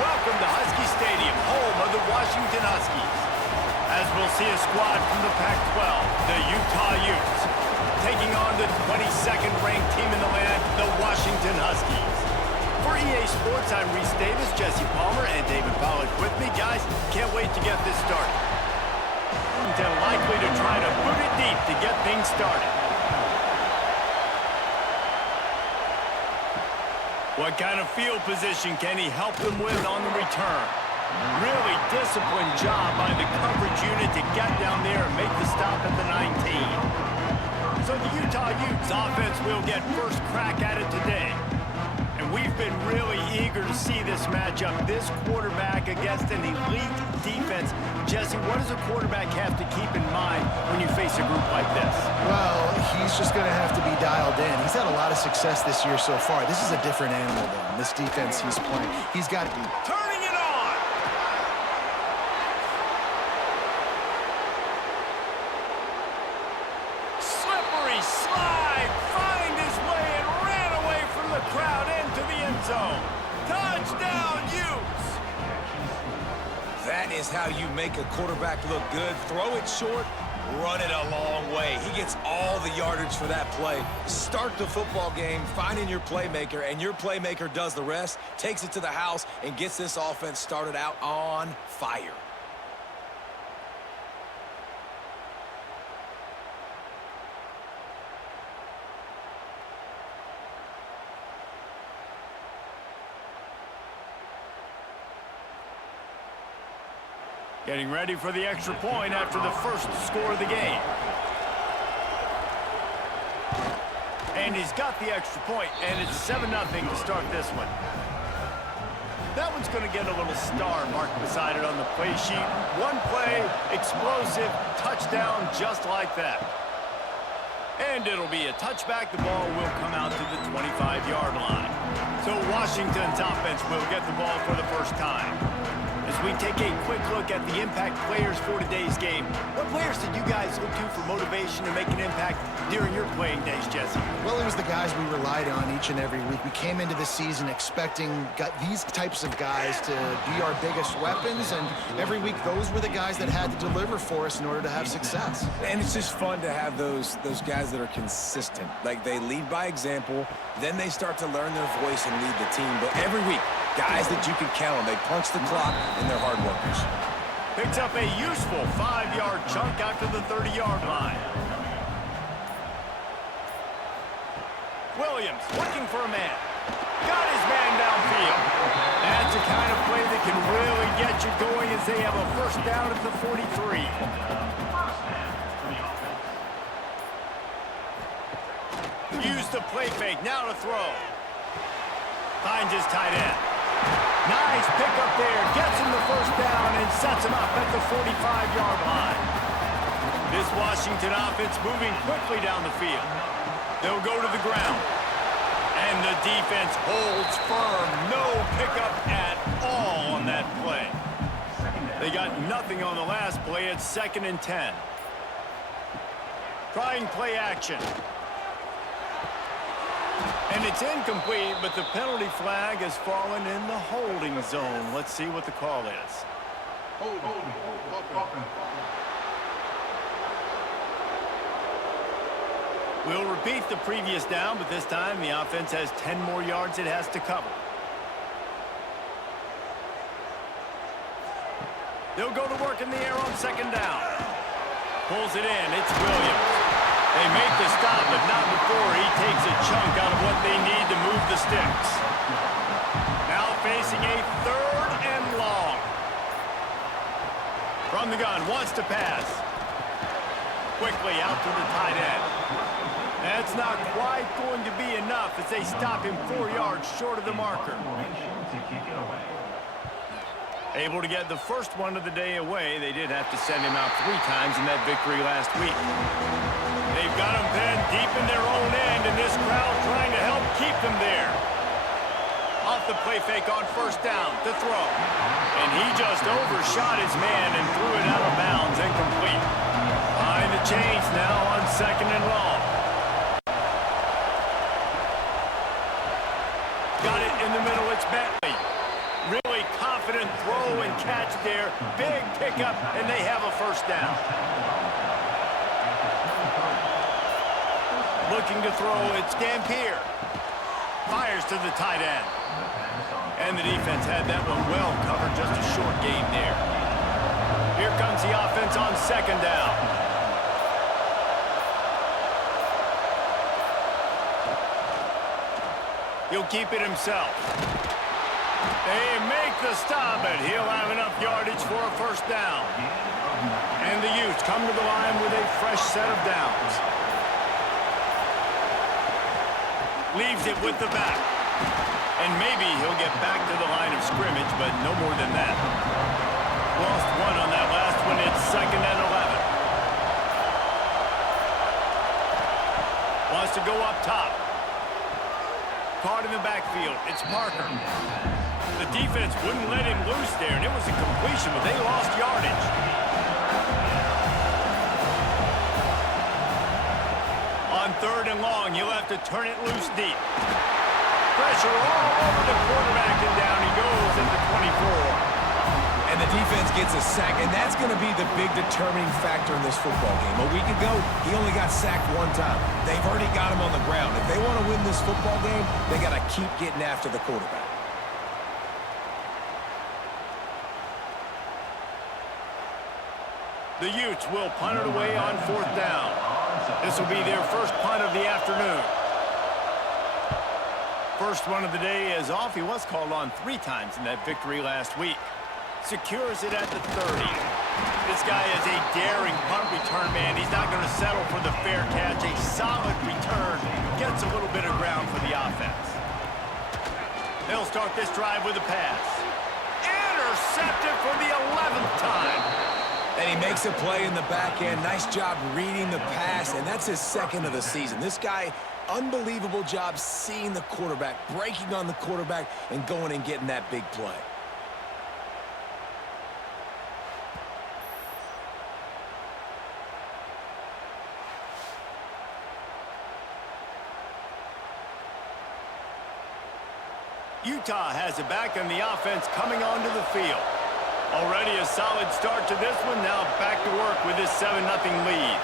Welcome to Husky Stadium, home of the Washington Huskies. As we'll see a squad from the Pac-12, the Utah Utes, taking on the 22nd ranked team in the land, the Washington Huskies. For EA Sports, I'm Reese Davis, Jesse Palmer, and David Pollack with me. Guys, can't wait to get this started. They're likely to try to boot it deep to get things started. What kind of field position can he help them with on the return? Really disciplined job by the coverage unit to get down there and make the stop at the 19. So the Utah Utes offense will get first crack at it today. And we've been really eager to see this matchup. This quarterback against an elite defense. Jesse, what does a quarterback have to keep in mind when you face a group like this? Well, he's just going to have to be dialed in. He's had a lot of success this year so far. This is a different animal, though. This defense he's playing, he's got to be turning it on. Slippery slide, find his way and ran away from the crowd into the end zone. Touchdown, Utes! That is how you make a quarterback look good. Throw it short, run it a long way. He gets all the yardage for that play. Start the football game finding your playmaker, and your playmaker does the rest, takes it to the house, and gets this offense started out on fire. Getting ready for the extra point after the first score of the game. And he's got the extra point, and it's 7-0 to start this one. That one's going to get a little star marked beside it on the play sheet. One play, explosive, touchdown just like that. And it'll be a touchback. The ball will come out to the 25-yard line. So Washington's offense will get the ball for the first time. As we take a quick look at the impact players for today's game, what players did you guys look to for motivation to make an impact during your playing days, Jesse? Well, it was the guys we relied on each and every week. We came into the season expecting these types of guys to be our biggest weapons, and every week those were the guys that had to deliver for us in order to have success. And it's just fun to have those guys that are consistent. Like, they lead by example, then they start to learn their voice and lead the team. But every week, guys that you can count on. They punch the clock, and they're hard workers. Picks up a useful 5-yard chunk out to the 30-yard line. Williams looking for a man. Got his man downfield. That's the kind of play that can really get you going as they have a first down at the 43. Use the play fake. Now to throw. Finds his tight end. Nice pickup there. Gets him the first down and sets him up at the 45-yard line. This Washington offense moving quickly down the field. They'll go to the ground. And the defense holds firm. No pickup at all on that play. They got nothing on the last play. It's 2nd and 10. Trying play action. And it's incomplete, but the penalty flag has fallen in the holding zone. Let's see what the call is. We'll repeat the previous down, but this time the offense has 10 more yards it has to cover. They'll go to work in the air on 2nd down. Pulls it in. It's Williams. They make the stop, but not before he takes a chunk out of what they need to move the sticks. Now facing a 3rd and long. From the gun, wants to pass. Quickly out to the tight end. That's not quite going to be enough as they stop him 4 yards short of the marker. Able to get the first one of the day away. They did have to send him out 3 times in that victory last week. They've got him pinned deep in their own end, and this crowd trying to help keep them there. Off the play fake on 1st down to throw. And he just overshot his man and threw it out of bounds, incomplete. Behind the chains now on 2nd and long. Got it in the middle. It's Bentley. Really confident throw and catch there. Big pickup, and they have a first down. Looking to throw, it's Dampier. Fires to the tight end. And the defense had that one well covered, just a short gain there. Here comes the offense on second down. He'll keep it himself. They make the stop, but he'll have enough yardage for a first down. And the Utes come to the line with a fresh set of downs. Leaves it with the back. And maybe he'll get back to the line of scrimmage, but no more than that. Lost one on that last one. It's 2nd and 11. Wants to go up top. Caught in the backfield. It's Parker. The defense wouldn't let him loose there, and it was a completion, but they lost yardage. On 3rd and long, he'll have to turn it loose deep. Pressure all over the quarterback, and down he goes at the 24. And the defense gets a sack, and that's going to be the big determining factor in this football game. A week ago, he only got sacked one time. They've already got him on the ground. If they want to win this football game, they got to keep getting after the quarterback. The Utes will punt it away on 4th down. This will be their first punt of the afternoon. First one of the day is off. He was called on 3 times in that victory last week. Secures it at the 30. This guy is a daring punt return man. He's not going to settle for the fair catch. A solid return. Gets a little bit of ground for the offense. They'll start this drive with a pass. Intercepted for the 11th time. And he makes a play in the back end. Nice job reading the pass, and that's his 2nd of the season. This guy, unbelievable job seeing the quarterback, breaking on the quarterback, and going and getting that big play. Utah has it back on the offense coming onto the field. Already a solid start to this one. Now back to work with this 7-0 lead.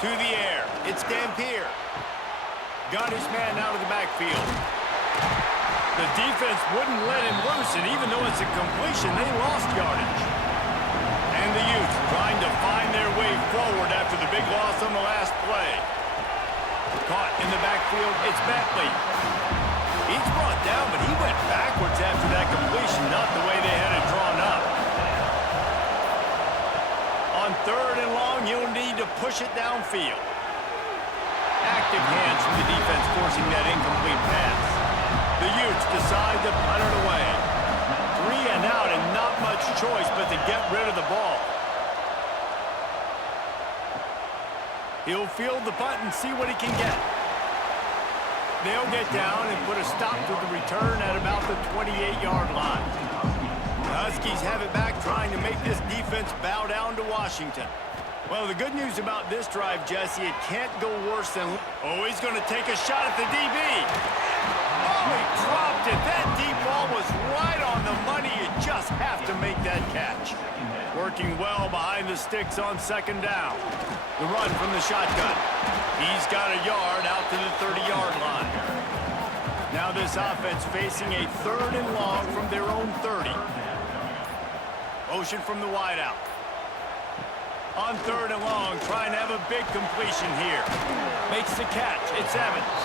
To the air. It's Dampier. Got his man out of the backfield. The defense wouldn't let him loose, and even though it's a completion, they lost yardage. And the Utes trying to find their way forward after the big loss on the last play. Caught in the backfield. It's Bentley. He's brought down, but he went backwards after that completion, not the way they had it drawn up. On 3rd and long, you'll need to push it downfield. Active hands from the defense forcing that incomplete pass. The Utes decide to punt it away. 3 and out and not much choice but to get rid of the ball. He'll field the punt and see what he can get. They'll get down and put a stop to the return at about the 28-yard line. The Huskies have it back, trying to make this defense bow down to Washington. Well, the good news about this drive, Jesse, it can't go worse than... Oh, he's going to take a shot at the DB. Oh, he dropped it. That deep ball was right on the money. You just have to make that catch. Working well behind the sticks on 2nd down. The run from the shotgun. He's got a yard out to the 30-yard line. Now this offense facing a 3rd and long from their own 30. Motion from the wideout. On 3rd and long, trying to have a big completion here. Makes the catch. It's Evans.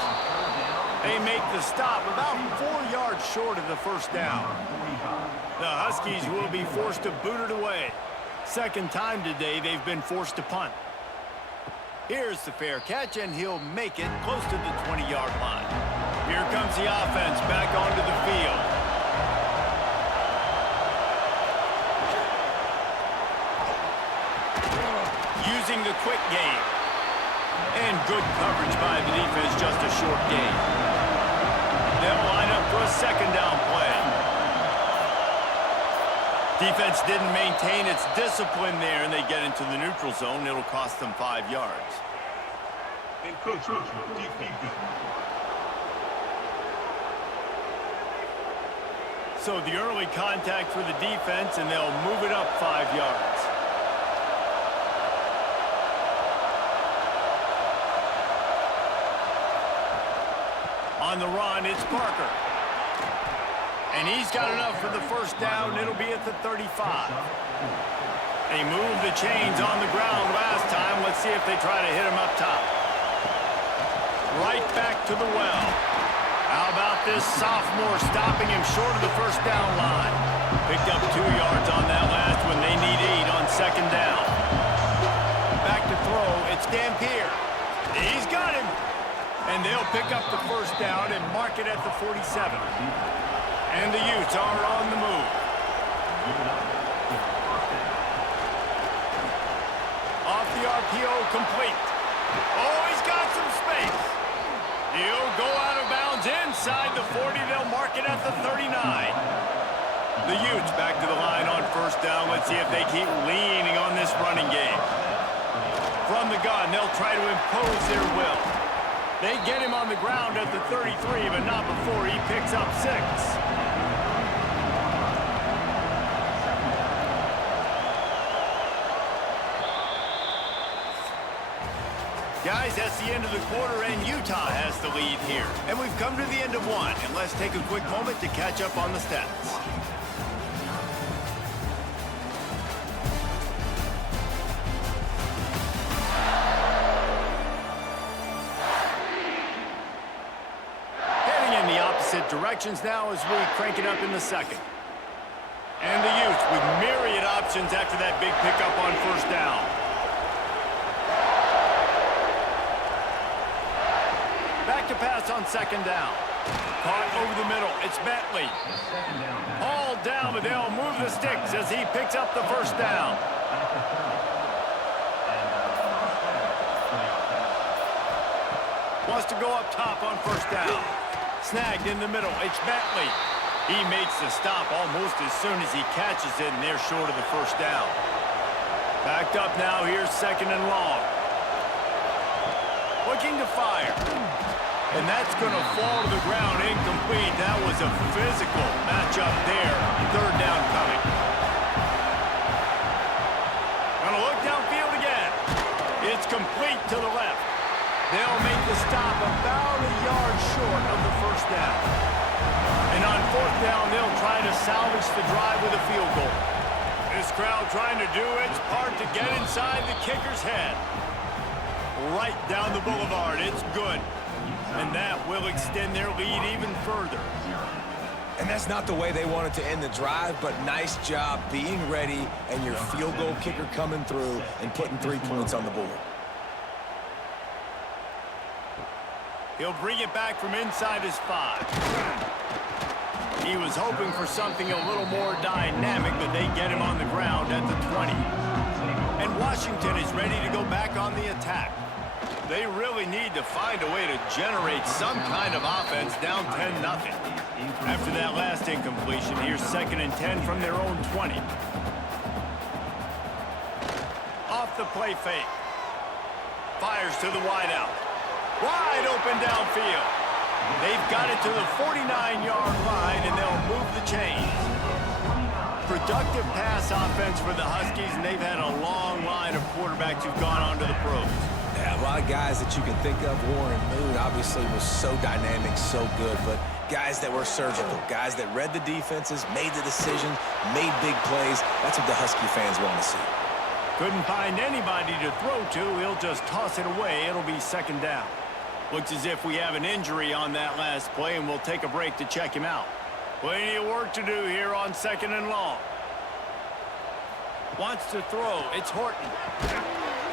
They make the stop about 4 yards short of the first down. The Huskies will be forced to boot it away. 2nd time today they've been forced to punt. Here's the fair catch, and he'll make it close to the 20-yard line. Here comes the offense back onto the field. Using the quick game. And good coverage by the defense, just a short gain. They'll line up for a 2nd down play. Defense didn't maintain its discipline there, and they get into the neutral zone. It'll cost them 5 yards. So the early contact for the defense, and they'll move it up 5 yards. On the run, it's Parker. And he's got enough for the first down. It'll be at the 35. They moved the chains on the ground last time. Let's see if they try to hit him up top. Right back to the well. How about this sophomore stopping him short of the first down line? Picked up 2 yards on that last one. They need 8 on second down. Back to throw. It's Dampier. He's got him. And they'll pick up the first down and mark it at the 47. And the Utes are on the move. Off the RPO, complete. Oh, he's got some space. He'll go out of bounds inside the 40. They'll mark it at the 39. The Utes back to the line on first down. Let's see if they keep leaning on this running game. From the gun, they'll try to impose their will. They get him on the ground at the 33, but not before he picks up 6. Guys, that's the end of the quarter, and Utah has the lead here. And we've come to the end of one, and let's take a quick moment to catch up on the stats. Directions now as we crank it up in the second. And the Utes with myriad options after that big pickup on first down. Back to pass on second down. Caught over the middle. It's Bentley. All down, but they'll move the sticks as he picks up the first down. Wants to go up top on first down. Snagged in the middle. It's Bentley. He makes the stop almost as soon as he catches it, and they're short of the first down. Backed up now. Here's second and long. Looking to fire. And that's going to fall to the ground incomplete. That was a physical matchup there. Third down coming. Going to look downfield again. It's complete to the left. They'll make the stop about a yard short of the first down. And on fourth down, they'll try to salvage the drive with a field goal. This crowd trying to do its part to get inside the kicker's head. Right down the boulevard. It's good. And that will extend their lead even further. And that's not the way they wanted to end the drive, but nice job being ready and your field goal kicker coming through and putting 3 points on the board. He'll bring it back from inside his 5. He was hoping for something a little more dynamic, but they get him on the ground at the 20. And Washington is ready to go back on the attack. They really need to find a way to generate some kind of offense down 10-0. After that last incompletion, here's second and 10 from their own 20. Off the play fake. Fires to the wideout. Wide open downfield. They've got it to the 49-yard line, and they'll move the chains. Productive pass offense for the Huskies, and they've had a long line of quarterbacks who've gone on to the pros. Yeah, a lot of guys that you can think of. Warren Moon obviously was so dynamic, so good, but guys that were surgical, guys that read the defenses, made the decisions, made big plays. That's what the Husky fans want to see. Couldn't find anybody to throw to. He'll just toss it away. It'll be second down. Looks as if we have an injury on that last play, and we'll take a break to check him out. Plenty of work to do here on second and long. Wants to throw. It's Horton.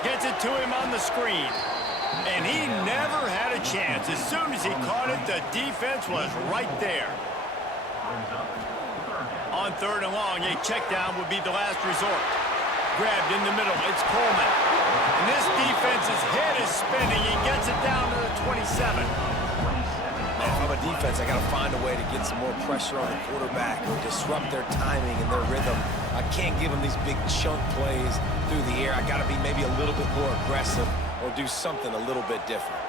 Gets it to him on the screen. And he never had a chance. As soon as he caught it, the defense was right there. On third and long, a check down would be the last resort. Grabbed in the middle. It's Coleman. And this defense's head is spinning. He gets it down to the 27. If I'm a defense, I got to find a way to get some more pressure on the quarterback or disrupt their timing and their rhythm. I can't give them these big chunk plays through the air. I got to be maybe a little bit more aggressive or do something a little bit different.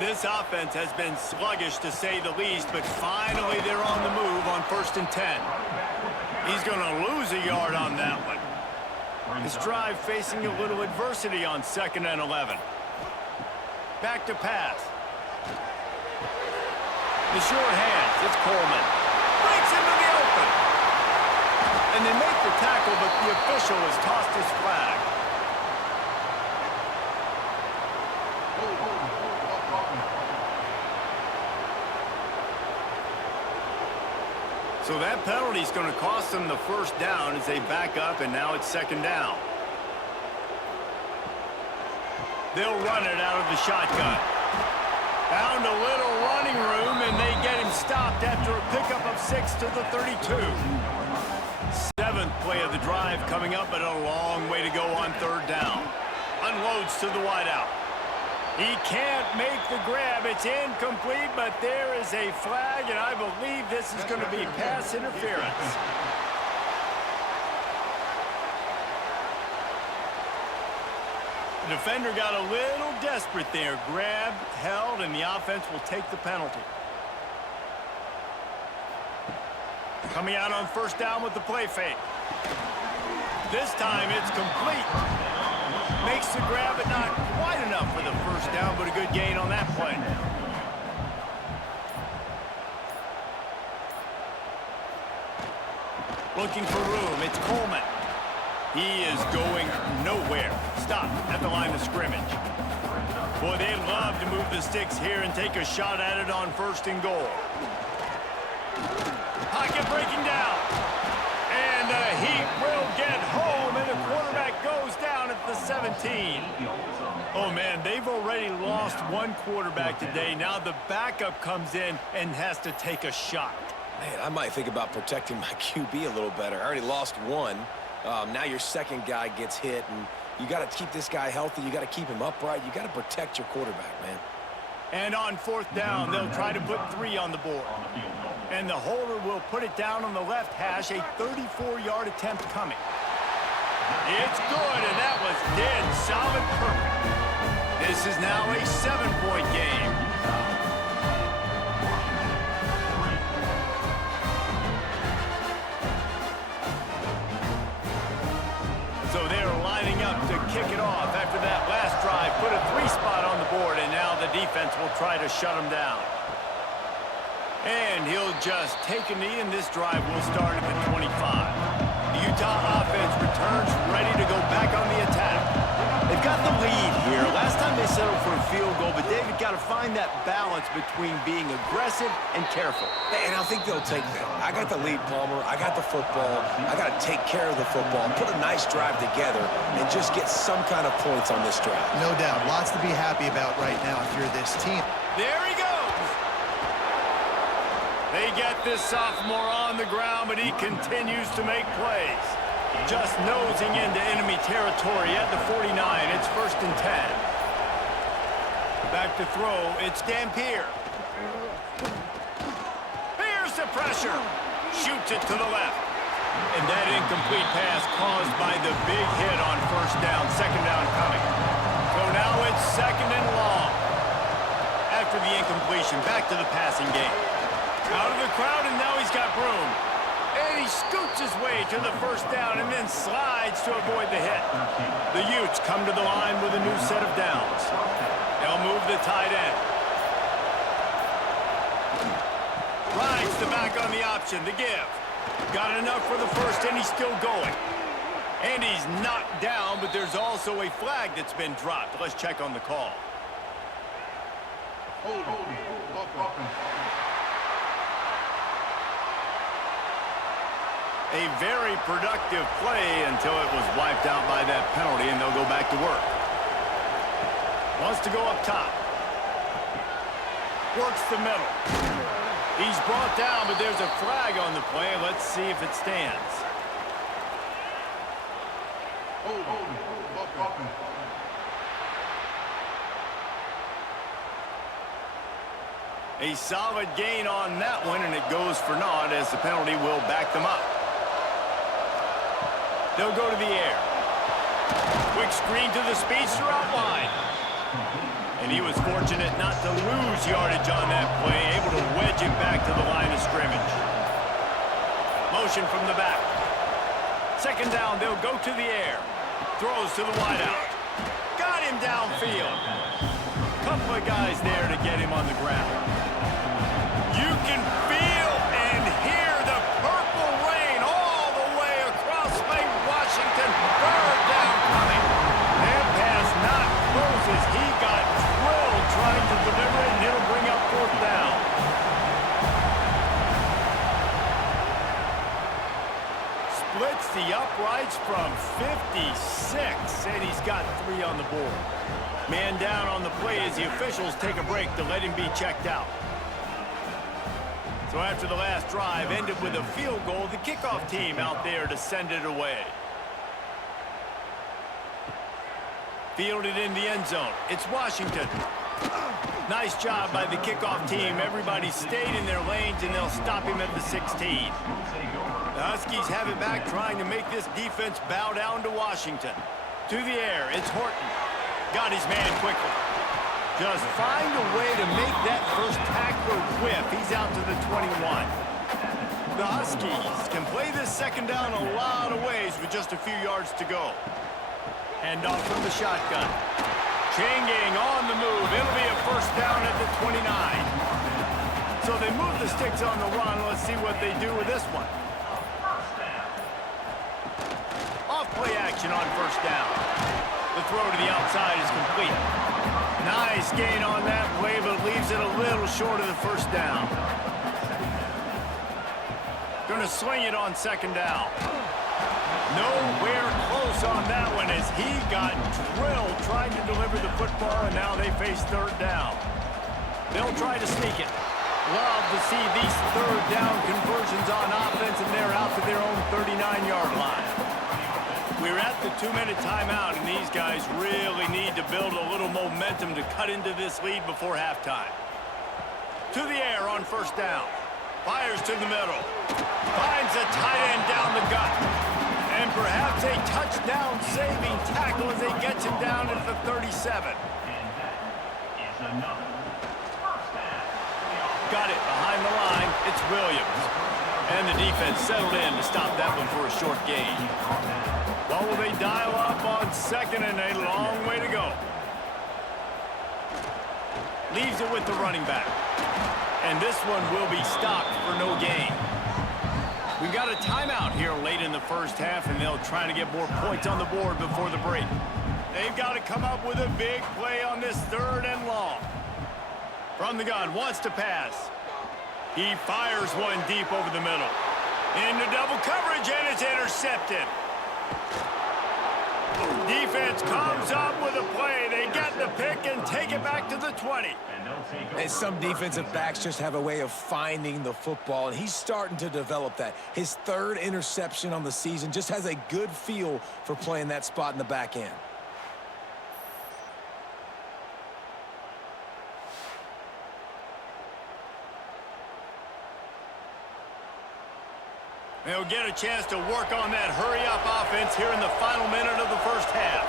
This offense has been sluggish, to say the least, but finally they're on the move on 1st and 10. He's going to lose a yard on that one. His drive facing a little adversity on 2nd and 11. Back to pass. The short hands, it's Coleman. Breaks into the open. And they make the tackle, but the official has tossed his flag. So that penalty is going to cost them the 1st down as they back up, and now it's 2nd down. They'll run it out of the shotgun. Found a little running room, and they get him stopped after a pickup of 6 to the 32. 7th play of the drive coming up, but a long way to go on 3rd down. Unloads to the wideout. He can't make the grab. It's incomplete, but there is a flag, and I believe this is going to be pass interference. The defender got a little desperate there. Grabbed, held, and the offense will take the penalty. Coming out on 1st down with the play fake. This time it's complete. Makes the grab, but not quite enough for the 1st down, but a good gain on that play. Looking for room, it's Coleman. He is going nowhere. Stop at the line of scrimmage. Boy, they'd love to move the sticks here and take a shot at it on 1st and goal. Pocket breaking down. And the Heat will get home, and the quarterback goes down at the 17. Oh, man, they've already lost one quarterback today. Now the backup comes in and has to take a shot. Man, I might think about protecting my QB a little better. I already lost one. Now your 2nd guy gets hit, and you got to keep this guy healthy. You got to keep him upright. You got to protect your quarterback, man. And on 4th down, they'll try to put 3 on the board. And the holder will put it down on the left hash, a 34-yard attempt coming. It's good, and that was dead solid perfect. This is now a 7-point game. So they're lining up to kick it off after that last drive. Put a 3 spot on the board, and now the defense will try to shut them down. And he'll just take a knee, and this drive will start at the 25. The Utah offense returns ready to go back on the attack. They've got the lead here. Last time they settled for a field goal, but David got to find that balance between being aggressive and careful. And I think they'll take that. I got the lead, Palmer. I got the football. I got to take care of the football, put a nice drive together, and just get some kind of points on this drive. No doubt. Lots to be happy about right now if you're this team. There he goes. They get this sophomore on the ground, but he continues to make plays. Just nosing into enemy territory at the 49. It's 1st and 10. Back to throw. It's Dampier. Here's the pressure. Shoots it to the left. And that incomplete pass caused by the big hit on 1st down. 2nd down coming. So now it's 2nd and long. After the incompletion, back to the passing game. Out of the crowd, and now he's got room. And he scoots his way to the 1st down and then slides to avoid the hit. The Utes come to the line with a new set of downs. They'll move the tight end. Rides the back on the option, the give. Got enough for the 1st, and he's still going. And he's knocked down, but there's also a flag that's been dropped. Let's check on the call. A very productive play until it was wiped out by that penalty, and they'll go back to work. Wants to go up top. Works the middle. He's brought down, but there's a flag on the play. Let's see if it stands. A solid gain on that one, and it goes for naught as the penalty will back them up. They'll go to the air. Quick screen to the speedster out wide. And he was fortunate not to lose yardage on that play, able to wedge it back to the line of scrimmage. Motion from the back. Second down, they'll go to the air. Throws to the wideout. Got him downfield. Couple of guys there to get him on the ground. You can feel and hear the purple rain all the way across Lake Washington. Third down coming. That pass not close as he got drilled trying to deliver it, and it'll bring up fourth down. Splits the uprights from 56, and he's got 3 on the board. Man down on the play as the officials take a break to let him be checked out. So after the last drive ended with a field goal, the kickoff team out there to send it away. Fielded in the end zone. It's Washington. Nice job by the kickoff team. Everybody stayed in their lanes, and they'll stop him at the 16. The Huskies have it back, trying to make this defense bow down to Washington. To the air, it's Horton. Got his man quickly. Just find a way to make that first tackler whiff. He's out to the 21. The Huskies can play this second down a lot of ways with just a few yards to go. Hand off from the shotgun. Chain gang on the move. It'll be a first down at the 29. So they move the sticks on the run. Let's see what they do with this one. Off play action on first down. The throw to the outside is complete. Nice gain on that play, but leaves it a little short of the first down. Gonna swing it on second down. Nowhere close on that one as he got drilled trying to deliver the football, and now they face third down. They'll try to sneak it. Love to see these third down conversions on offense, and they're out to their own 39-yard line. We're at the 2-minute timeout, and these guys really need to build a little momentum to cut into this lead before halftime. To the air on first down. Fires to the middle. Finds a tight end down the gut. And perhaps a touchdown-saving tackle as he gets him down at the 37. Got it behind the line. It's Williams. And the defense settled in to stop that one for a short gain. Well, will they dial up on second, and a long way to go. Leaves it with the running back. And this one will be stopped for no gain. We've got a timeout here late in the first half, and they'll try to get more points on the board before the break. They've got to come up with a big play on this third and long. From the gun, wants to pass. He fires one deep over the middle. Into double coverage, and it's intercepted. Defense comes up with a play. They get the pick and take it back to the 20. And some defensive backs just have a way of finding the football, and he's starting to develop that. His third interception on the season, just has a good feel for playing that spot in the back end. They'll get a chance to work on that hurry-up offense here in the final minute of the first half.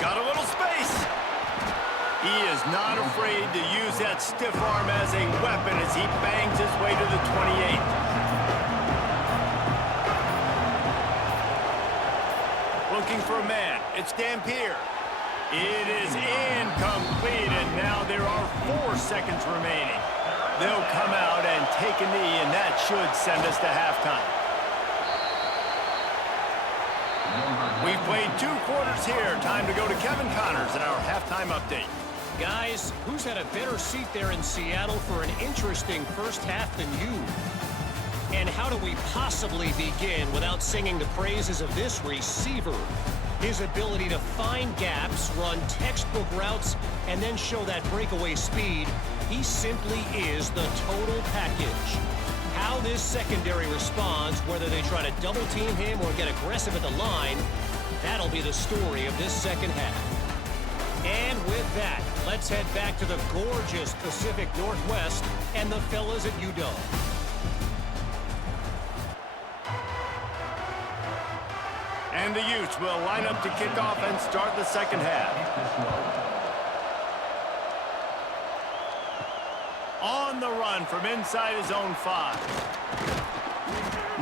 Got a little space. He is not afraid to use that stiff arm as a weapon as he bangs his way to the 28. Looking for a man. It's Dampier. It is incomplete, and now there are 4 seconds remaining. They'll come out and take a knee, and that should send us to halftime. We've played 2 quarters here. Time to go to Kevin Connors in our halftime update. Guys, who's had a better seat there in Seattle for an interesting first half than you? And how do we possibly begin without singing the praises of this receiver? His ability to find gaps, run textbook routes, and then show that breakaway speed. He simply is the total package. How this secondary responds, whether they try to double-team him or get aggressive at the line, that'll be the story of this second half. And with that, let's head back to the gorgeous Pacific Northwest and the fellas at UW. And the Utes will line up to kick off and start the second half. On the run from inside his own 5.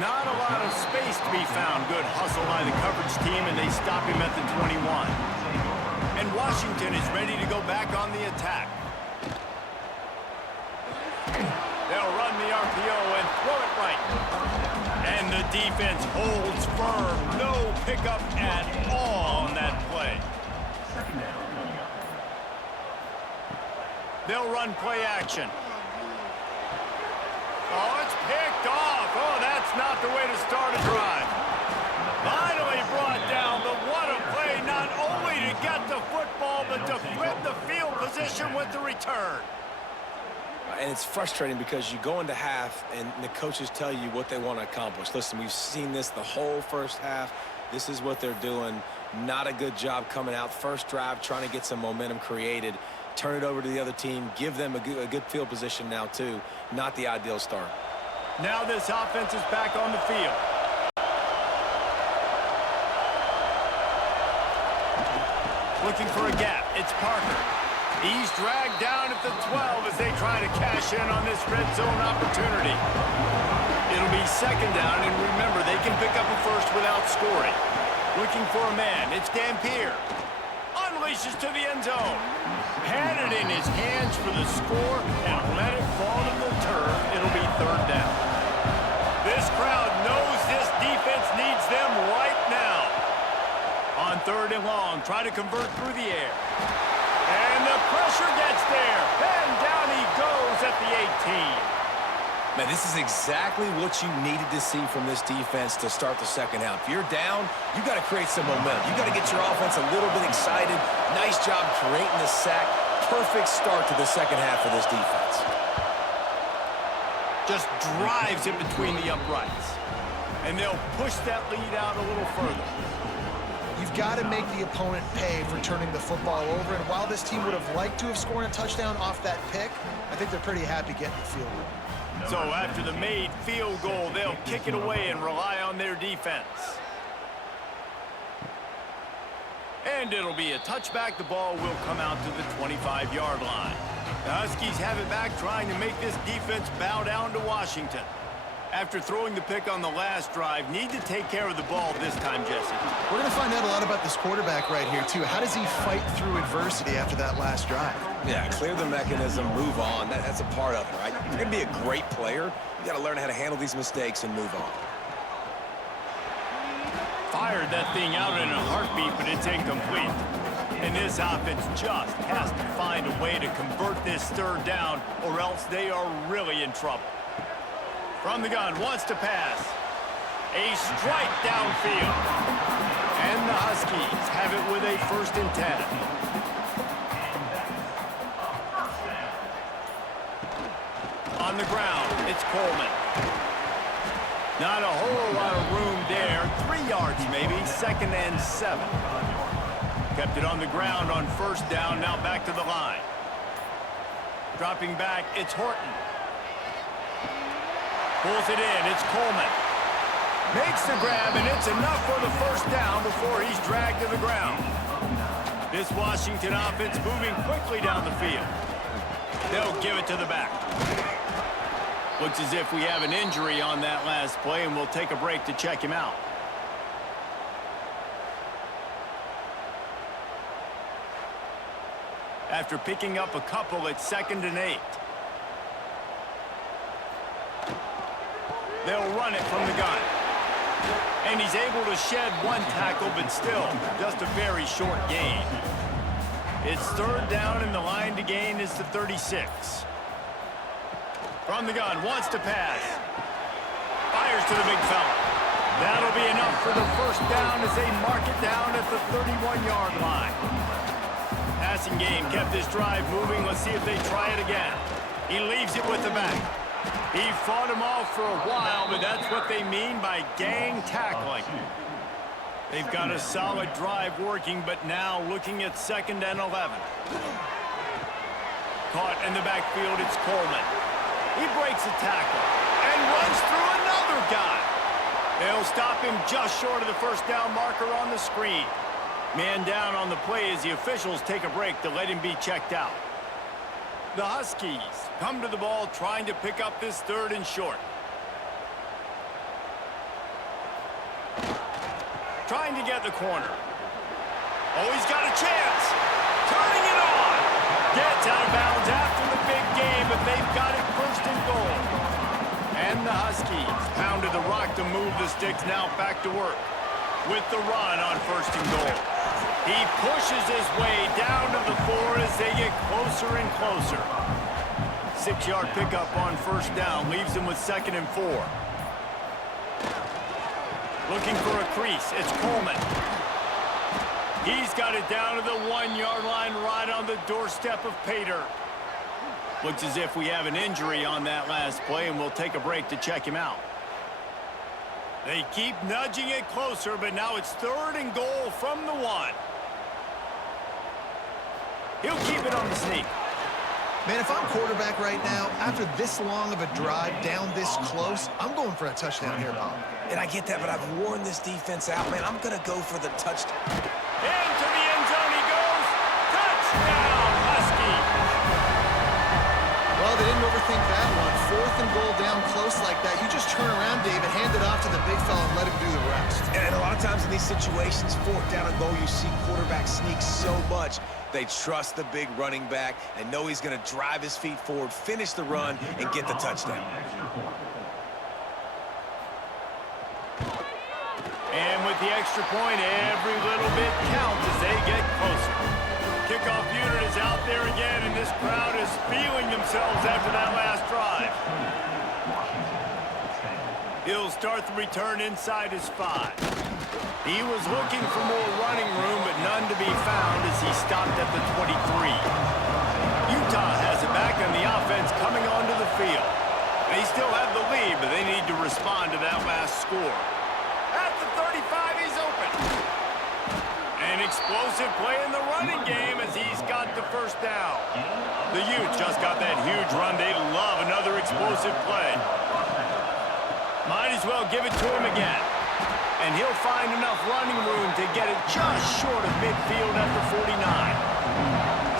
Not a lot of space to be found. Good hustle by the coverage team, and they stop him at the 21. And Washington is ready to go back on the attack. They'll run the RPO and throw it right. And the defense holds firm. No pickup at all on that play. They'll run play action. Oh, it's picked off. Oh, that's not the way to start a drive. Finally brought down, but what a play, not only to get the football, but to flip the field position with the return. And it's frustrating because you go into half and the coaches tell you what they want to accomplish. Listen, we've seen this the whole first half. This is what they're doing. Not a good job coming out. First drive, trying to get some momentum created. Turn it over to the other team. Give them a good field position now, too. Not the ideal start. Now this offense is back on the field. Looking for a gap. It's Parker. He's dragged down at the 12 as they try to cash in on this red zone opportunity. It'll be second down, and remember, they can pick up a first without scoring. Looking for a man. It's Dampier. Unleashes to the end zone. Had it in his hands for the score and let it fall to the turf. It'll be third down. This crowd knows this defense needs them right now. On third and long, try to convert through the air. And the pressure gets there. And down he goes at the 18. Man, this is exactly what you needed to see from this defense to start the second half. If you're down, you got to create some momentum. You got to get your offense a little bit excited. Nice job creating the sack. Perfect start to the second half for this defense. Just drives it between the uprights. And they'll push that lead out a little further. You've got to make the opponent pay for turning the football over. And while this team would have liked to have scored a touchdown off that pick, I think they're pretty happy getting the field goal. So after the made field goal, they'll kick it away and rely on their defense. And it'll be a touchback. The ball will come out to the 25-yard line. The Huskies have it back, trying to make this defense bow down to Washington. After throwing the pick on the last drive, need to take care of the ball this time, Jesse. We're going to find out a lot about this quarterback right here, too. How does he fight through adversity after that last drive? Yeah, clear the mechanism, move on. That's a part of it, right? If you're going to be a great player, you got to learn how to handle these mistakes and move on. Fired that thing out in a heartbeat, but it's incomplete. And this offense just has to find a way to convert this third down, or else they are really in trouble. From the gun, wants to pass. A strike downfield. And the Huskies have it with a 1st and 10. On the ground, it's Coleman. Not a whole lot of room there. 3 yards maybe, 2nd and 7. Kept it on the ground on 1st down, now back to the line. Dropping back, it's Horton. Pulls it in, it's Coleman. Makes the grab, and it's enough for the 1st down before he's dragged to the ground. This Washington offense moving quickly down the field. They'll give it to the back. Looks as if we have an injury on that last play, and we'll take a break to check him out. After picking up a couple, it's 2nd and 8. They'll run it from the gun. And he's able to shed 1 tackle, but still just a very short gain. It's 3rd down, and the line to gain is the 36. From the gun, wants to pass. Fires to the big fella. That'll be enough for the 1st down as they mark it down at the 31-yard line. Passing game kept this drive moving. Let's see if they try it again. He leaves it with the back. He fought him off for a while, but that's what they mean by gang tackling. They've got a solid drive working, but now looking at 2nd and 11. Caught in the backfield, it's Coleman. He breaks a tackle and runs through another guy. They'll stop him just short of the first down marker on the screen. Man down on the play as the officials take a break to let him be checked out. The Huskies come to the ball trying to pick up this 3rd and short. Trying to get the corner. Oh, he's got a chance. Turning it on. Gets out of bounds after the big game, but they've got it 1st and goal. And the Huskies pounded the rock to move the sticks, now back to work with the run on 1st and goal. He pushes his way down to the 4 as they get closer and closer. 6-yard pickup on 1st down leaves him with 2nd and 4. Looking for a crease. It's Coleman. He's got it down to the 1-yard line right on the doorstep of Pater. Looks as if we have an injury on that last play, and we'll take a break to check him out. They keep nudging it closer, but now it's 3rd and goal from the 1. He'll keep it on the sneak. Man, if I'm quarterback right now, after this long of a drive down this close, I'm going for a touchdown here, Bob. And I get that, but I've worn this defense out, man. I'm going to go for the touchdown. Into the end zone he goes. Touchdown, Huskies. Well, they didn't overthink that one. 4th and goal down close like that. You just turn around, David, hand it off to the big fella and let him do the rest. And a lot of times in these situations, 4th down and goal, you see quarterbacks sneak so much. They trust the big running back and know he's going to drive his feet forward, finish the run, and get the touchdown. And with the extra point, every little bit counts as they get closer. Kickoff unit is out there again, and this crowd is feeling themselves after that last drive. He'll start the return inside his 5. He was looking for more running room, but none to be found as he stopped at the 23. Utah has it back on the offense coming onto the field. They still have the lead, but they need to respond to that last score. At the 35, he's open. An explosive play in the running game as he's got the 1st down. The Utes just got that huge run. They love another explosive play. Might as well give it to him again. And he'll find enough running room to get it just short of midfield at the 49.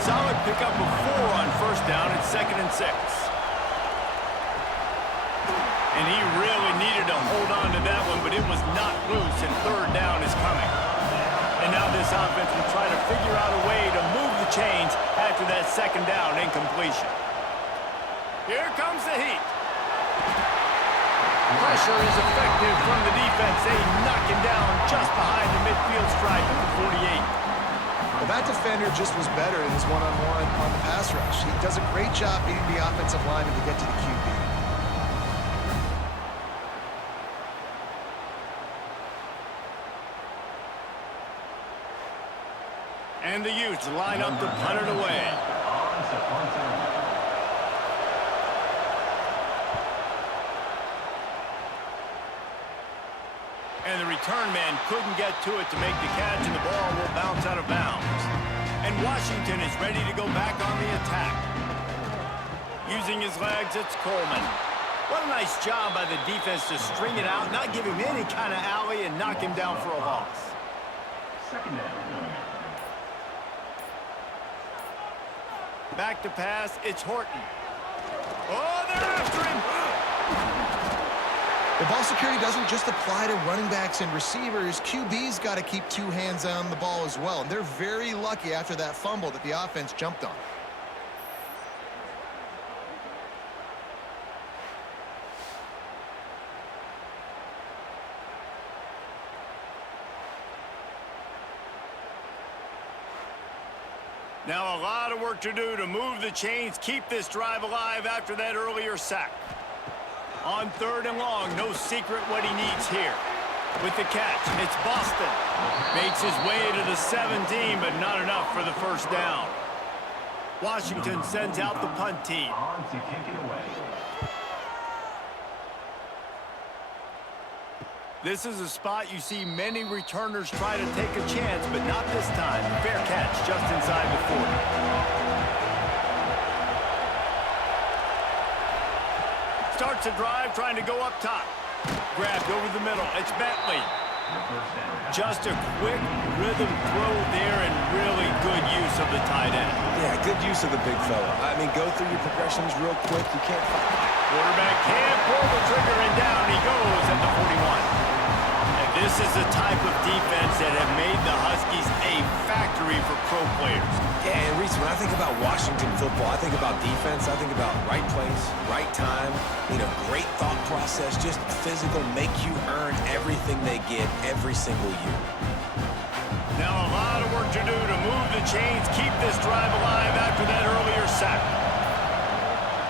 Solid pickup of 4 on 1st down at 2nd and 6. And he really needed to hold on to that one, but it was not loose, and 3rd down is coming. And now this offense will try to figure out a way to move the chains after that 2nd down incompletion. Here comes the heat. Pressure is effective from the defense. They knock him down just behind the midfield stripe at the 48. Well, that defender just was better in his one-on-one on the pass rush. He does a great job beating the offensive lineman to get to the QB. And the Utes line up to punt it away. And the return man couldn't get to it to make the catch, and the ball will bounce out of bounds. And Washington is ready to go back on the attack. Using his legs, it's Coleman. What a nice job by the defense to string it out, not give him any kind of alley, and knock him down for a loss. 2nd down. Back to pass, it's Horton. Oh, they're after him! The ball security doesn't just apply to running backs and receivers. QB's got to keep 2 hands on the ball as well. And they're very lucky after that fumble that the offense jumped on. Now a lot of work to do to move the chains, keep this drive alive after that earlier sack. On 3rd and long, no secret what he needs here. With the catch, it's Boston. Makes his way to the 17, but not enough for the 1st down. Washington sends out the punt team. On to kick it away. This is a spot you see many returners try to take a chance, but not this time. Fair catch just inside the 40. Starts a drive trying to go up top. Grabbed over the middle. It's Bentley. Your first down. Just a quick rhythm throw there and really good use of the tight end. Yeah, good use of the big fella. I mean, go through your progressions real quick. You can't find. Quarterback can't pull the trigger, and down he goes at the 41. And this is the type of defense that have made the Huskies a factory for pro players. Yeah, and Reese, when I think about Washington football, I think about defense. I think about right place, right time, great thought process, just physical, make you earn everything they get every single year. Now a lot of work to do to move the chains, keep this drive alive after that earlier sack.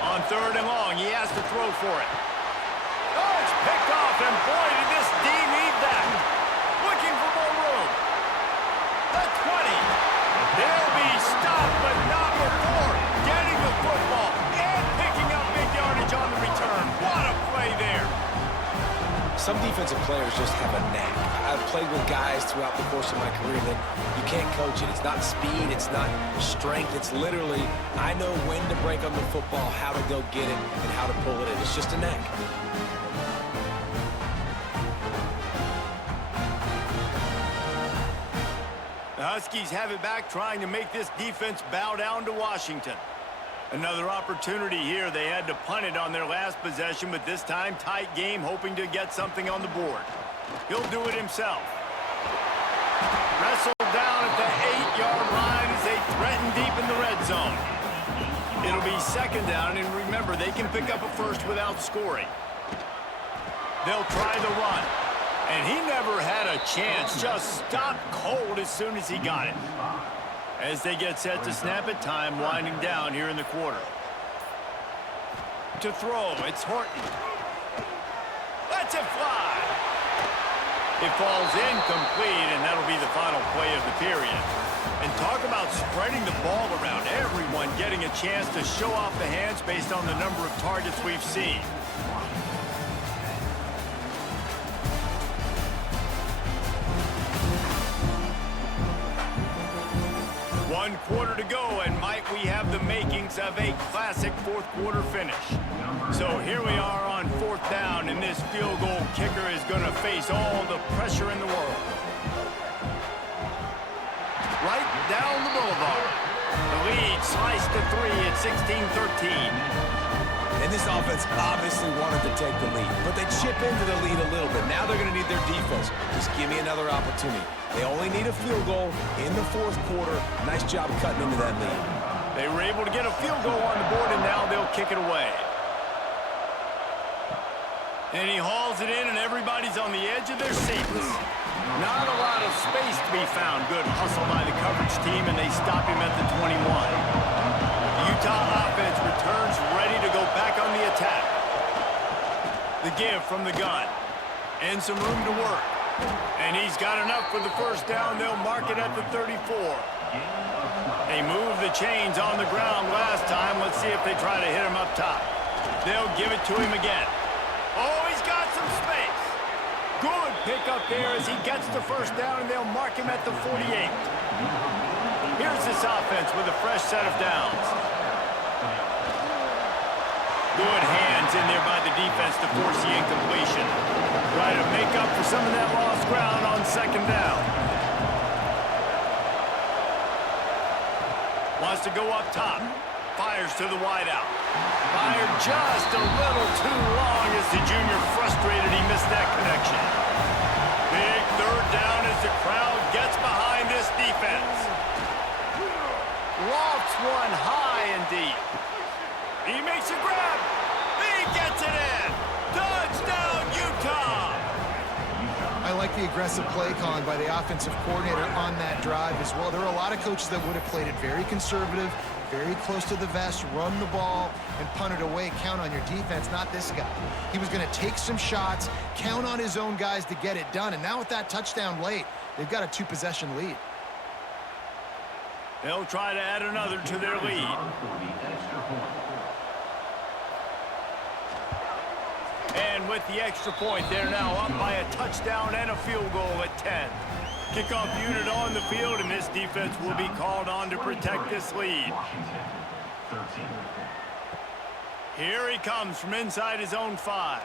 On 3rd and long, he has to throw for it. Oh, it's picked off, and boy, did this D need that. Looking for more room. The 20. They'll be stopped, but not before getting the football and picking up big yardage on the return. What a play there. Some defensive players just have a knack. I've played with guys throughout the course of my career that you can't coach it. It's not speed, it's not strength. It's literally, I know when to break on the football, how to go get it, and how to pull it in. It's just a knack. The Huskies have it back, trying to make this defense bow down to Washington. Another opportunity here. They had to punt it on their last possession, but this time tight game, hoping to get something on the board. He'll do it himself. Wrestled down at the 8-yard line as they threaten deep in the red zone. It'll be 2nd down, and remember, they can pick up a first without scoring. They'll try the run. And he never had a chance, just stopped cold as soon as he got it. As they get set to snap it, time winding down here in the quarter. To throw, it's Horton. Lets it fly. It falls incomplete, and that'll be the final play of the period. And talk about spreading the ball around. Everyone getting a chance to show off the hands based on the number of targets we've seen. One quarter to go, and might we have the makings of a classic 4th quarter finish. So here we are on 4th down, and this field goal kicker is going to face all the pressure in the world. Right down the boulevard. The lead sliced to 3 at 16-13. And this offense obviously wanted to take the lead, but they chip into the lead a little bit. Now they're going to need their defense. Just give me another opportunity. They only need a field goal in the 4th quarter. Nice job cutting into that lead. They were able to get a field goal on the board, and now they'll kick it away. And he hauls it in, and everybody's on the edge of their seats. Not a lot of space to be found. Good hustle by the coverage team, and they stop him at the 21. The Utah offense returns ready to go back on the attack. The give from the gun. And some room to work. And he's got enough for the 1st down. They'll mark it at the 34. They moved the chains on the ground last time. Let's see if they try to hit him up top. They'll give it to him again. Oh, he's got some space. Good pickup there as he gets the 1st down, and they'll mark him at the 48. Here's this offense with a fresh set of downs. Good hands in there by the defense to force the incompletion. Try to make up for some of that lost ground on 2nd down. Wants to go up top. Fires to the wideout. Fired just a little too long as the junior frustrated he missed that connection. Big 3rd down as the crowd gets behind this defense. Lofts one high and deep. He makes a grab. He gets it in. Touchdown, Utah. I like the aggressive play calling by the offensive coordinator on that drive as well. There are a lot of coaches that would have played it very conservative, very close to the vest, run the ball, and punt it away. Count on your defense, not this guy. He was going to take some shots, count on his own guys to get it done. And now with that touchdown late, they've got a 2-possession lead. They'll try to add another to their lead. And with the extra point, they're now up by a touchdown and a field goal at 10. Kickoff unit on the field, and this defense will be called on to protect this lead. Here he comes from inside his own 5.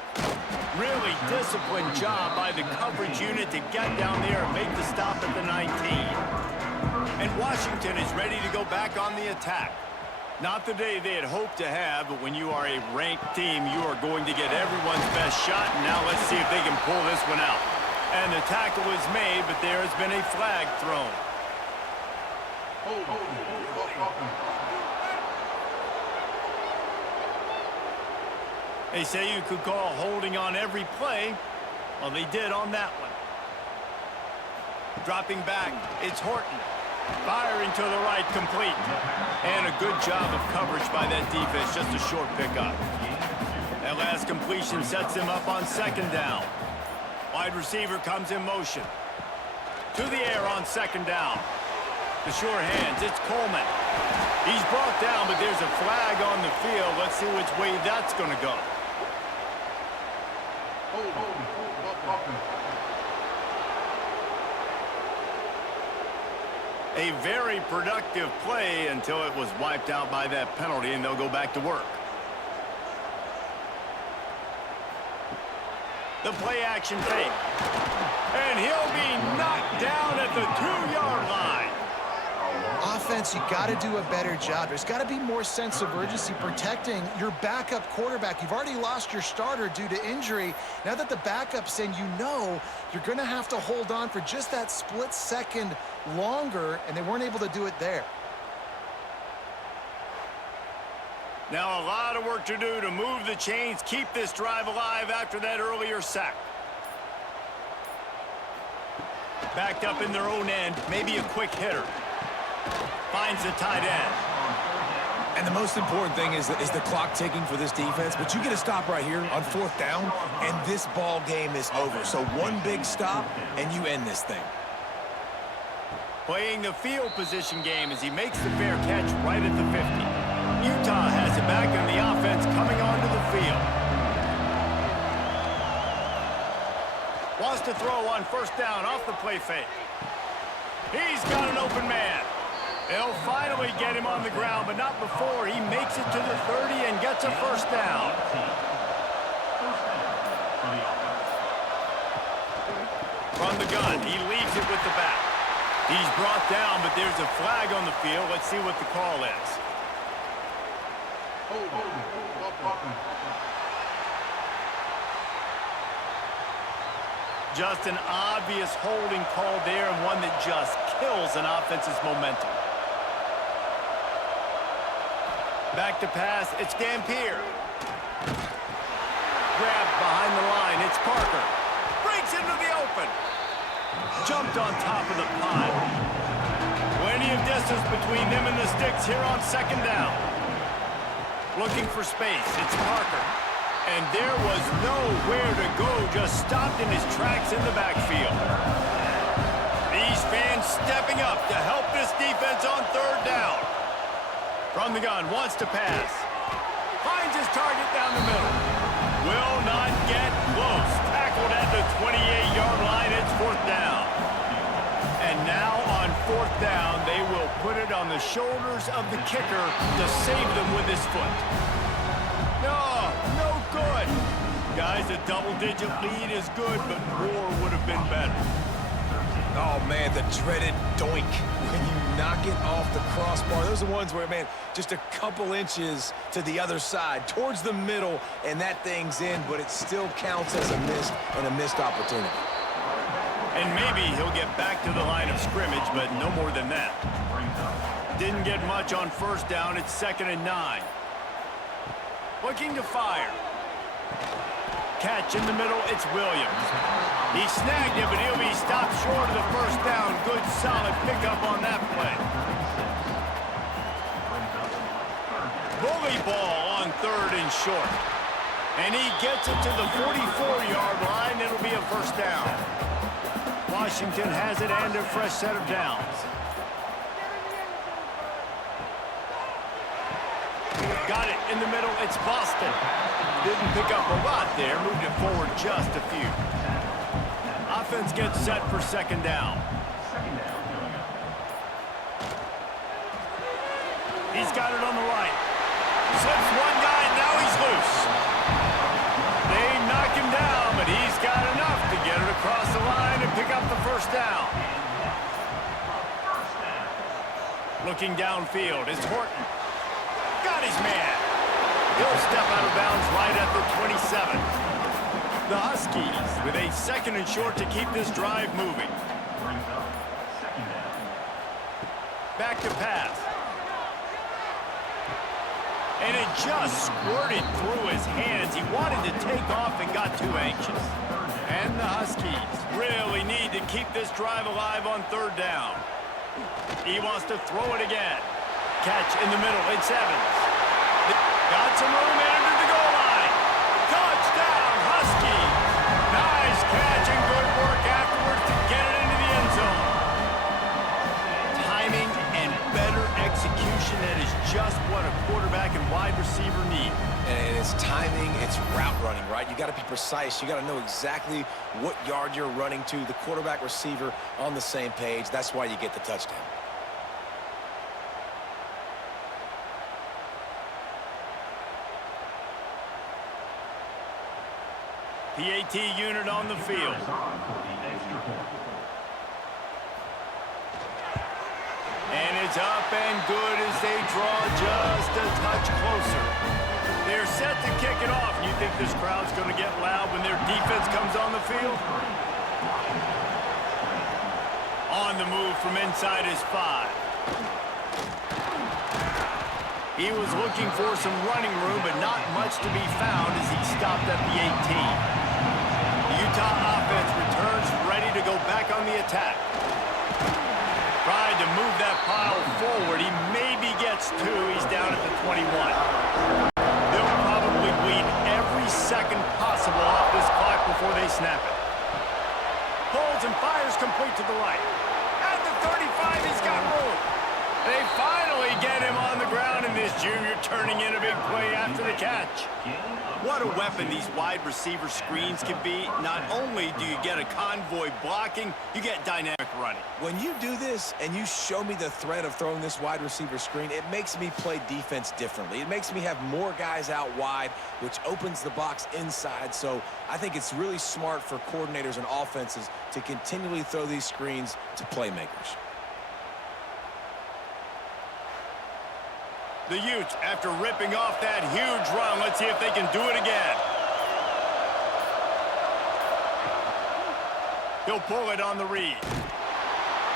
Really disciplined job by the coverage unit to get down there and make the stop at the 19. And Washington is ready to go back on the attack. Not the day they had hoped to have, but when you are a ranked team, you are going to get everyone's best shot. And now let's see if they can pull this one out. And the tackle is made, but there has been a flag thrown. They say you could call holding on every play. Well, they did on that one. Dropping back, it's Horton. Firing to the right, complete. And a good job of coverage by that defense, just a short pickup. That last completion sets him up on 2nd down. Wide receiver comes in motion. To the air on 2nd down. The sure hands, it's Coleman. He's brought down, but there's a flag on the field. Let's see which way that's going to go. A very productive play until it was wiped out by that penalty, and they'll go back to work. The play action fake. And he'll be knocked down at the 2-yard line. Offense, you got to do a better job. There's got to be more sense of urgency protecting your backup quarterback. You've already lost your starter due to injury. Now that the backup's in, you know you're going to have to hold on for just that split second longer, and they weren't able to do it there. Now a lot of work to do to move the chains, keep this drive alive after that earlier sack. Backed up in their own end, maybe a quick hitter. Finds the tight end. And the most important thing is the clock ticking for this defense, but you get a stop right here on 4th down, and this ball game is over. So one big stop, and you end this thing. Playing the field position game as he makes the fair catch right at the 50. Utah has it back on the offense coming onto the field. Wants to throw on 1st down off the play fake. He's got an open man. They'll finally get him on the ground, but not before he makes it to the 30 and gets a 1st down. From the gun, he leaves it with the back. He's brought down, but there's a flag on the field. Let's see what the call is. Just an obvious holding call there, and one that just kills an offense's momentum. Back to pass, it's Dampier. Grabbed behind the line, it's Parker. Breaks into the open. Jumped on top of the pile. Plenty of distance between them and the sticks here on 2nd down. Looking for space, it's Parker. And there was nowhere to go, just stopped in his tracks in the backfield. These fans stepping up to help this defense on 3rd down. From the gun, wants to pass. Finds his target down the middle. Will not get close. Tackled at the 28-yard line, it's 4th down. And now on 4th down, they will put it on the shoulders of the kicker to save them with his foot. No good. Guys, a double-digit lead is good, but more would have been better. Oh, man, the dreaded doink. When you knock it off the crossbar, those are the ones where, man, just a couple inches to the other side, towards the middle, and that thing's in, but it still counts as a missed opportunity. And maybe he'll get back to the line of scrimmage, but no more than that. Didn't get much on 1st down. It's 2nd and 9. Looking to fire. Catch in the middle, it's Williams. He snagged it, but he'll be stopped short of the 1st down. Good, solid pickup on that play. Bully ball on 3rd and short. And he gets it to the 44-yard line. It'll be a 1st down. Washington has it and a fresh set of downs. Got it in the middle, it's Boston. Didn't pick up a lot there, moved it forward just a few. Offense gets set for 2nd down. He's got it on the right. Slips one guy, now he's loose. They knock him down, but he's got enough to get it across the line and pick up the first down. Looking downfield, it's Horton. Got his man. He'll step out of bounds right at the 27. The Huskies with a 2nd and short to keep this drive moving. Brings up second down. Back to pass. And it just squirted through his hands. He wanted to take off and got too anxious. And the Huskies really need to keep this drive alive on 3rd down. He wants to throw it again. Catch in the middle. It's Evans. Got some room under the goal line. Touchdown, Huskies. Nice catch and good work afterwards to get it into the end zone. Timing and better execution, that is just what a quarterback and wide receiver need. And it's timing, it's route running, right? You got to be precise. You got to know exactly what yard you're running to. The quarterback receiver on the same page. That's why you get the touchdown. PAT unit on the field. And it's up and good as they draw just a touch closer. They're set to kick it off. You think this crowd's going to get loud when their defense comes on the field? On the move from inside his 5. He was looking for some running room, but not much to be found as he stopped at the 18. The Utah offense returns ready to go back on the attack. Tried to move that pile forward. He maybe gets 2. He's down at the 21. They'll probably bleed every second possible off this clock before they snap it. Pulls and fires complete to the right. At the 35, he's got room. They finally get him on the ground, and this junior turning in a big play after the catch. What a weapon these wide receiver screens can be. Not only do you get a convoy blocking, you get dynamic running. When you do this and you show me the threat of throwing this wide receiver screen, it makes me play defense differently. It makes me have more guys out wide, which opens the box inside. So I think it's really smart for coordinators and offenses to continually throw these screens to playmakers. The Utes, after ripping off that huge run, let's see if they can do it again. He'll pull it on the read.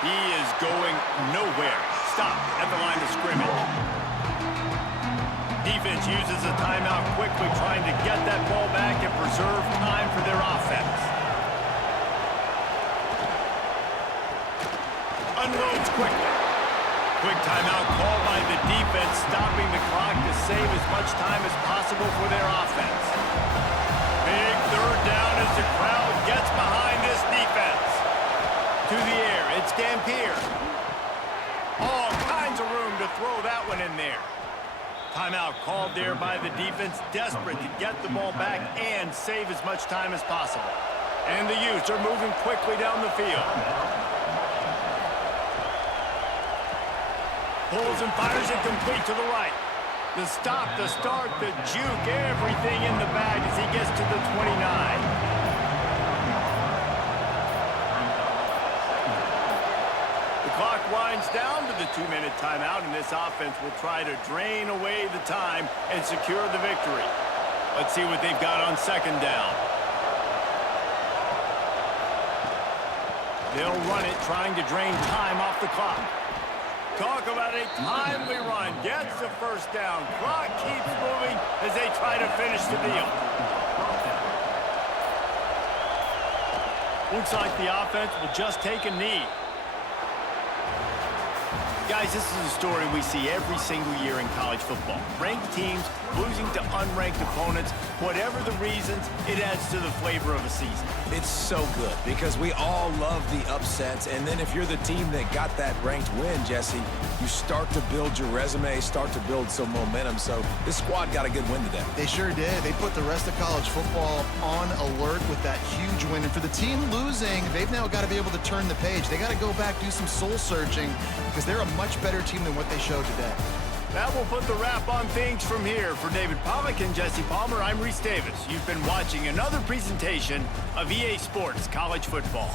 He is going nowhere. Stopped at the line of scrimmage. Defense uses a timeout quickly, trying to get that ball back and preserve time for their offense. Unloads quickly. Quick timeout called by the defense, stopping the clock to save as much time as possible for their offense. Big 3rd down as the crowd gets behind this defense. To the air, it's Dampier. All kinds of room to throw that one in there. Timeout called there by the defense, desperate to get the ball back and save as much time as possible. And the Utes are moving quickly down the field. Pulls and fires it complete to the right. The stop, the start, the juke, everything in the bag as he gets to the 29. The clock winds down to the 2-minute timeout, and this offense will try to drain away the time and secure the victory. Let's see what they've got on 2nd down. They'll run it, trying to drain time off the clock. Talk about a timely run. Gets the 1st down. Clock keeps moving as they try to finish the deal. Looks like the offense will just take a knee. Guys, this is a story we see every single year in college football. Ranked teams losing to unranked opponents. Whatever the reasons, it adds to the flavor of a season. It's so good because we all love the upsets, and then if you're the team that got that ranked win, Jesse, you start to build your resume, start to build some momentum. So this squad got a good win today. They sure did. They put the rest of college football on alert with that huge win. And for the team losing, they've now got to be able to turn the page. They got to go back, do some soul searching, because they're a much better team than what they showed today. That will put the wrap on things from here. For David Pollack and Jesse Palmer, I'm Reese Davis. You've been watching another presentation of EA Sports College Football.